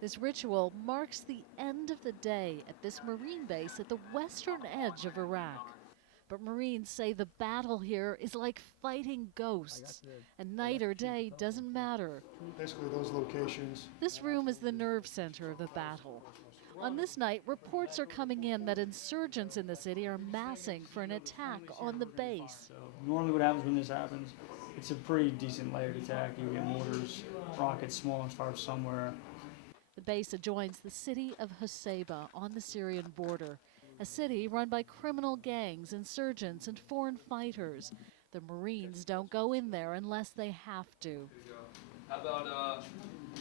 This ritual marks the end of the day at this Marine base at the western edge of Iraq. But Marines say the battle here is like fighting ghosts, and night or day doesn't matter. Basically, those locations. This room is the nerve center of the battle. On this night, reports are coming in that insurgents in the city are massing for an attack on the base. Normally what happens when this happens, it's a pretty decent layered attack. You get mortars, rockets, small and fire somewhere. The base adjoins the city of Husaybah on the Syrian border, a city run by criminal gangs, insurgents, and foreign fighters. The Marines don't go in there unless they have to. How about,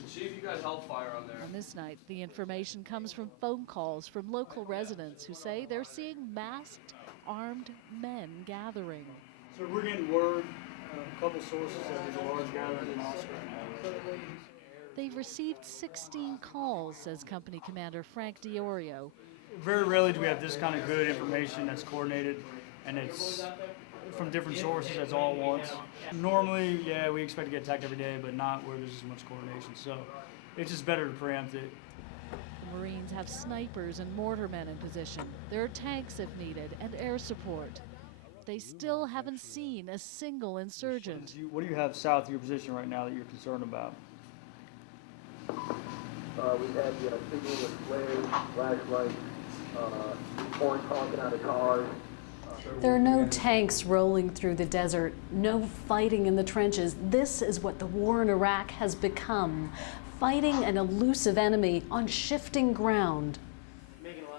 see if you got hellfire on there. On this night, the information comes from phone calls from local residents who say they're seeing masked, armed men gathering. So we're getting word, a couple sources that there's a large gathering in mosque right now. They've received 16 calls, says Company Commander Frank Diorio. Very rarely do we have this kind of good information that's coordinated and it's from different sources that's all at once. Normally, yeah, we expect to get attacked every day, but not where there's as much coordination. So it's just better to preempt it. The Marines have snipers and mortarmen in position. There are tanks if needed and air support. They still haven't seen a single insurgent. What do you have south of your position right now that you're concerned about? We've had signal with flares, flashlights, horns honking out of cars. There are no tanks rolling through the desert, no fighting in the trenches. This is what the war in Iraq has become, fighting an elusive enemy on shifting ground.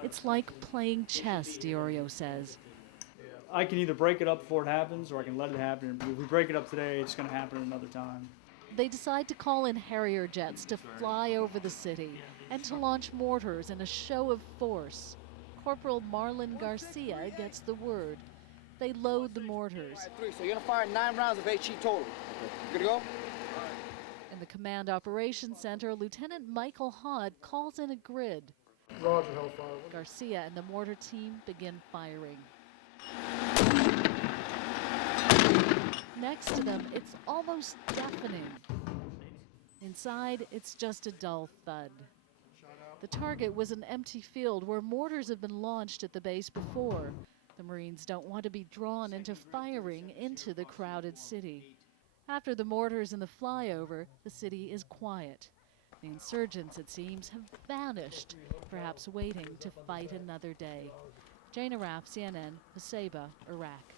It's like playing chess, Diorio says. I can either break it up before it happens or I can let it happen. If we break it up today, it's going to happen another time. They decide to call in Harrier jets to fly over the city and to launch mortars in a show of force. Corporal Marlon Garcia gets the word. They load the mortars. So you're gonna fire 9 rounds of HE total. Good to go? In the Command Operations Center, Lieutenant Michael Hodd calls in a grid. Roger, Hellfire. Garcia and the mortar team begin firing. Next to them, it's almost deafening. Inside, it's just a dull thud. The target was an empty field where mortars have been launched at the base before. The Marines don't want to be drawn into firing into the crowded city. After the mortars and the flyover, the city is quiet. The insurgents, it seems, have vanished, perhaps waiting to fight another day. Jane Araf, CNN, Husaybah, Iraq.